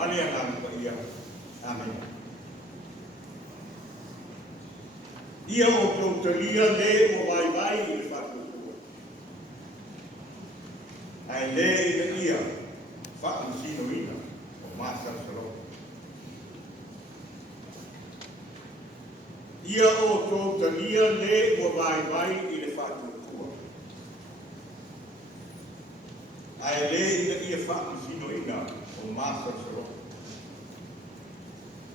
Male ana pa ia. Amen. Ia o tau talia le o vai i le whakukua. Ai le i ia whakamasino ina o Māsar Saro. Ia o tau talia le o vai i le whakukua. Ai le i ia whakamasino ina o Māsar Saro.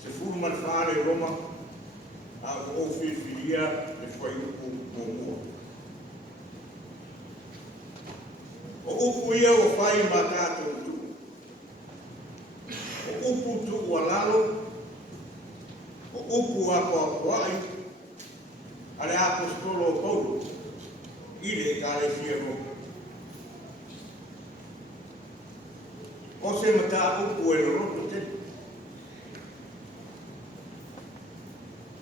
Se furu man whare Roma, a o whiwhiria e whai upu o mua. O upu ia o whai ma tātou tu. O upu tu ua lalo, o upu a kua kuai, ale apostolo o Paulo, ile e kāre fia Roma. O se mata upu e roto tenu.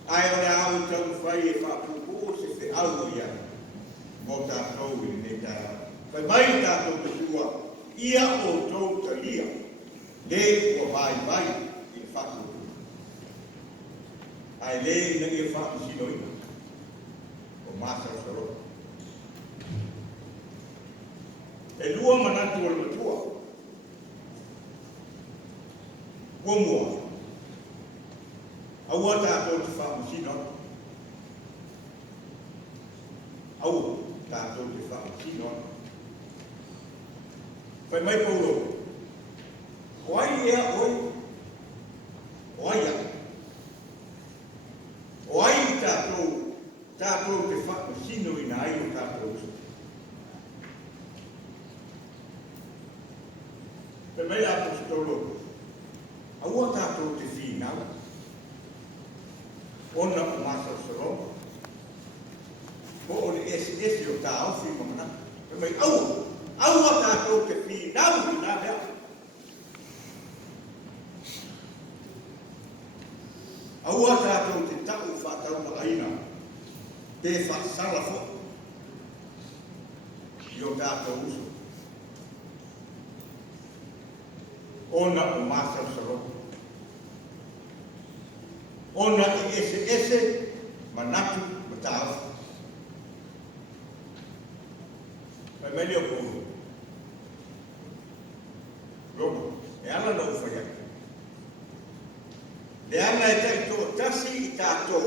Ai ora au tau whai e whapupu se te au ia. Mō tātou i ne tā. Whai mai tātou te tua, ia o tau talia, le o vai i whapupu. Ai le ina ia whapusino ina, o Māsar Saro. E lua manatu o le matua. Ua mua. Aua tātou te whamasino. Aua tātou te whamasino. Whai mai Paulo. Oai ea oi. Oai a. Oai tātou te whamasino ina ai o tātou. Whai mai apostolo. Aua tātou te whinau. Ona o Māsar Saro. Ko o le esi o tā awhi mamana. E mai aua tātou te whinau i nā mea. Aua tātou te tau whātau ma aina. Te whasala fo. I o tātou uso. Ona o Māsar Saro. Ona i ese, manatu, matau. Pai mai leo kouru. Roma, e ala na uwhai aki. Le ana e tai tō tasi i tātou,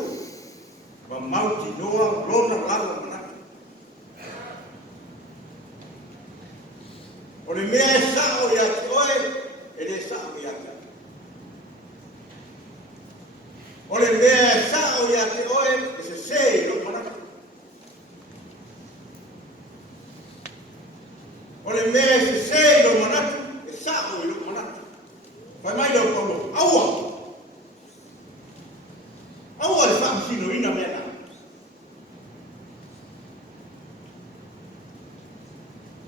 ma mauti noa, lona lawa manatu. O le mea e sao i aki oe, e le sao i aki. O le mea e sao i ate oe, e se sei lo manatu. O le mea e se sei lo manatu, e sao i lo manatu. Whai mai lau Paulo, aua! Aua le whamasino ina mea na.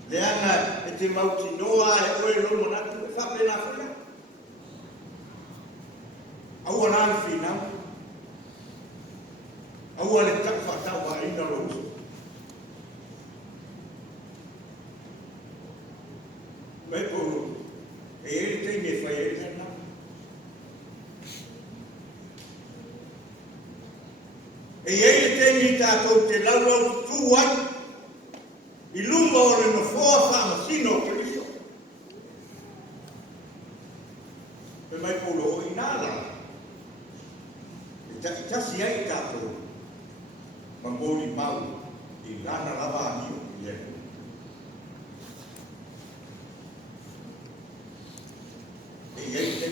Le ana e te mauti noa e oe lo manatu, e whapena whia. Aua nāna whinau. Aua le tak whatau a ina lo uso. Mai Paulo, e ere tei me whai ere tana. E ere tei ni tātou te laulau tu ai, i luma o le no whoa whamasino o Keriso. E mai Paulo, o inala. E tasi ai tātou. Mambori mau i lana lava anio i eko. E iei te.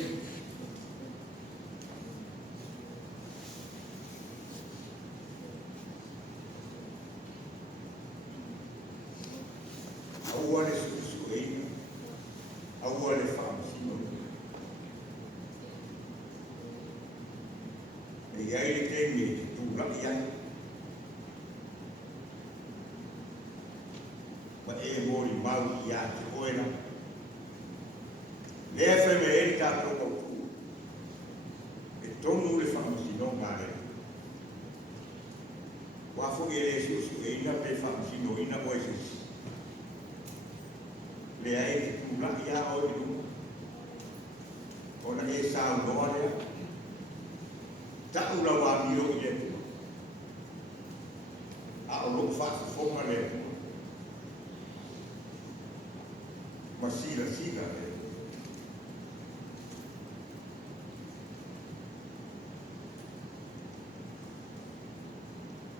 Aua le susu eina. Aua le whamasino. E iei le te me te tūraki ai. E mori mau i a te oena. Lea whai me eri tātou kautu. E tonu le whamasino ngā rea. Wafo e le susu e ina pe whamasino ina o e sisi. Lea e te tūraki a o e nunga. ona e sa noa lea ta'u la wa mio i le a o lo fa fonga le ma sila le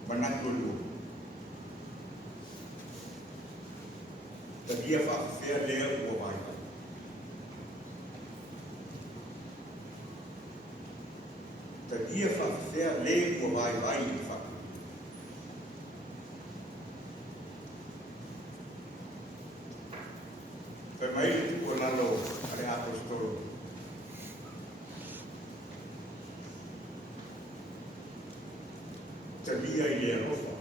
manatu lu dia fa fea le o vai dia fa fea le o vai fa per mai tu o lalo are apostolo dia i le rofa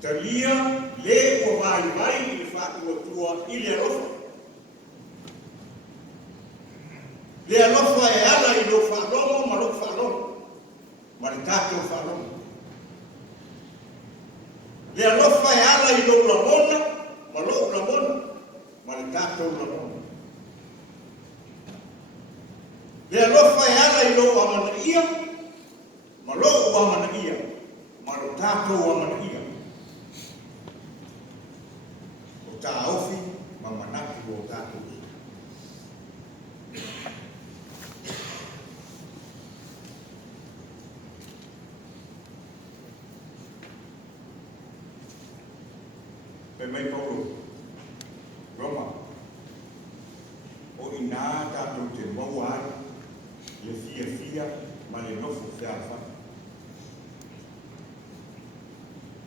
Talia le o vai i fatu tua i le rofa. Le rofa e ala i lo falomo ma lo falomo. Ma le tato falomo. Le rofa e ala i lo lamona ma lo lamona. Ma le tato lamona. Le rofa e ala i lo amanaia ma lo amanaia. Ma lo tato amanaia. Ta'ofi mamanaki o tātou. Pe mai Paulo, Roma, o ina tātou te mauai, le fia ma le nofu whiawha.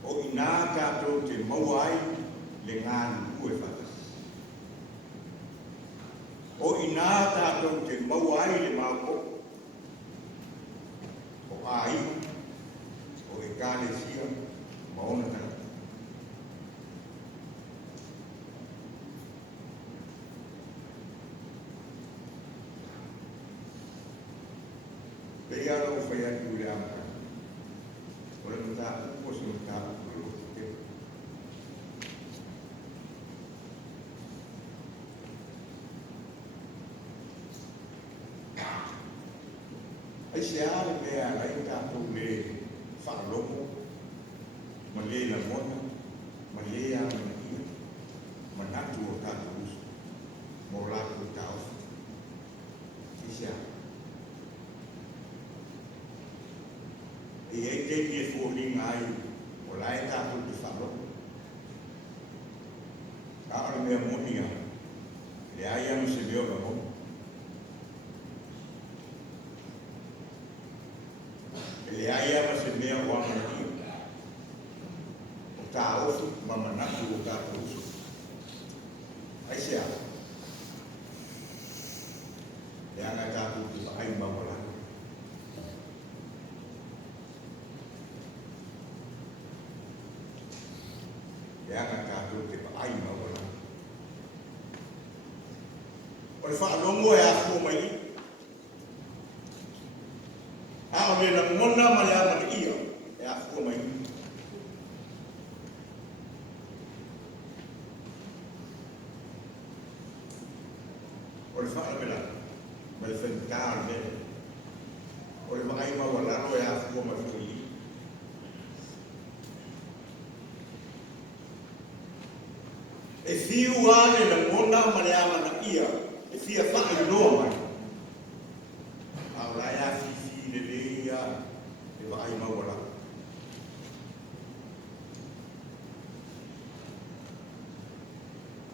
O ina tātou te mauai, le ngānu ue whaka. O ina tātou te mauai le māko, o āi, o e kāle sia, maona tana. Pei ara o whai atu le amaka. O le mta upo se mta upo le otu te. Ai se ale mea rai tātou le whakalomo, ma le la mona, ma le a mana ia, ma natu o tātou usu, mo lako tāo. I se ale. E e te ki e fōringa ai, o lai tātou te whakalomo. Ka ara mea moni a, le ai anu se leo la mona. Le ai ama se mea o amanakia. O tā osu, mamanatu o tātou usu. Ai se a. Le anga tātou te ai mawala. Le anga tātou te ai mawala. O le whaalongo e a mai. A me la mona ma le ama ia e a ko mai. O le whaala me la, ma le whenkaa me. O le mai ma walaro e a ko mai fui. E fiu ane la mona ma le ama ia, e fia wha i loa mai. A la e a fifi le leia, e wa ai mawala.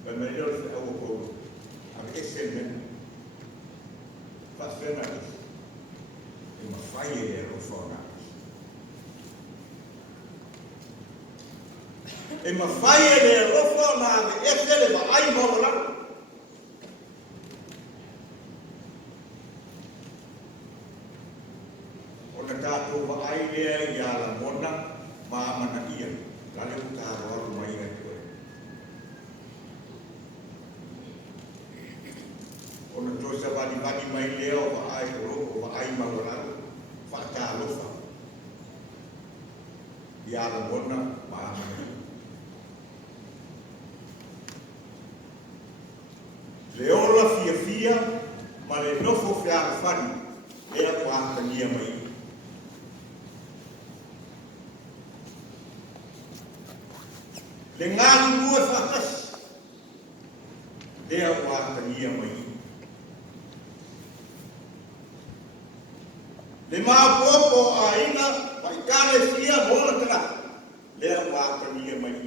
Pe me leo se au koro, a me ese men, fa sena e ma fai e ro fona. E ma fai e ro fona, me ese le wa ai mawala. Tātou wa ai lea i a la mona ma mana ia. Lale u tā roaru mai ngai koe. O na tosa wani mai lea o wa ai roko, wa ai mawararu, wa tā lofa. I a la mona ma mana ia. fia, ma le nofo whiara whani, ea ko ātangia mai. Le ngāni mua whakasi, ea ko ātangia mai. Le māpopo a ina, mai kāre sia mola kara, ea ko ātangia mai.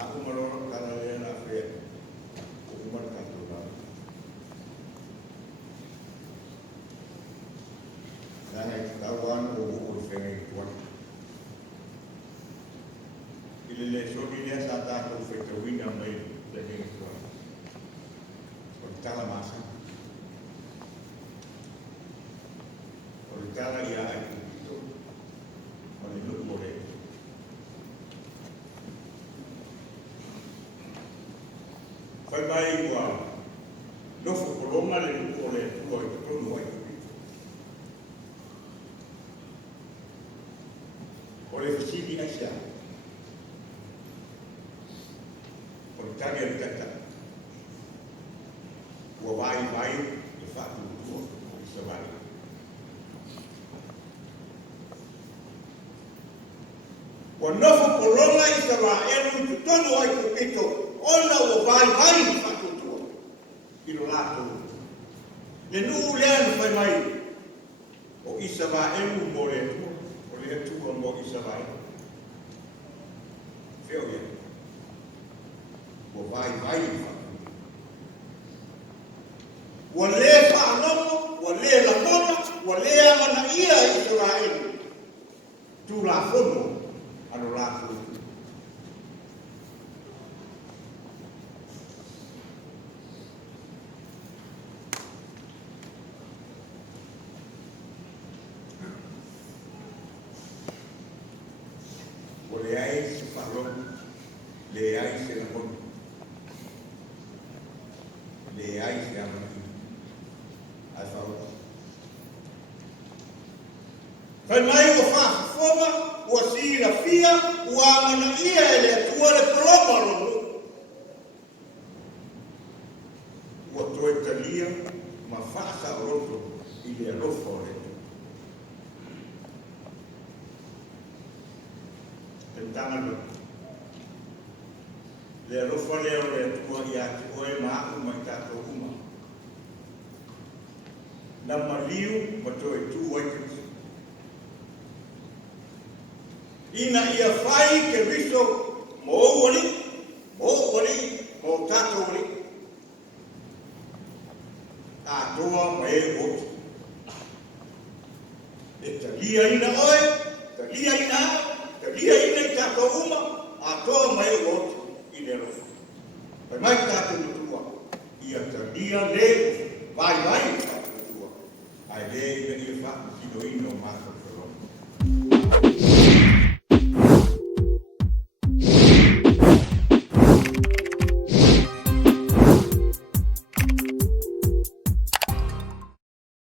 Aku merorok karena dia nak kaya hukuman kantoran. Nangay kawan o fengay tuan. Ililesyo niya sa tato fekawin na may laging tuan. Pagkalamasan. Pagkala iya ay ito. Manilot mo rin. Fai mai igual. No fu colomma le nucole poi con noi. O le vicini a sia. O le taglia di cacca. O vai, e fa tutto, questo vai. O no fu colomma e stava un tutto noi capito. Ona o vai whatutua i lo lato. Le nuu leanu whai mai o isa wā emu mo le atua, o le atua mo isa wā emu. Whio ia. O vai whatutua. Wa le whaanomo, wa le lamona, wa le amana ia isa wā emu. Tu la whono ano lato. Le ai se falou, le ai se la pon, le ai se amaki, ai falou. Fai mai o fa foma, o si la fia, o amana ia ele tua le paloma rono. O tua Italia, ma fa sa roto, il è l'offore. Tentangalo. Le alofa leo le tua ia ki oe maa mai kato uma. Na maliu ma toe tu waikati. Ina ia whai ke viso mo wani, mo tato wani. A toa ma e oti. E talia ina oe, talia ina ao. Dia ini kato uma atau mai wot ini rofa. Mai kato tua. Ia dia le vai kato tua. Ai le ia fa sido ino maso.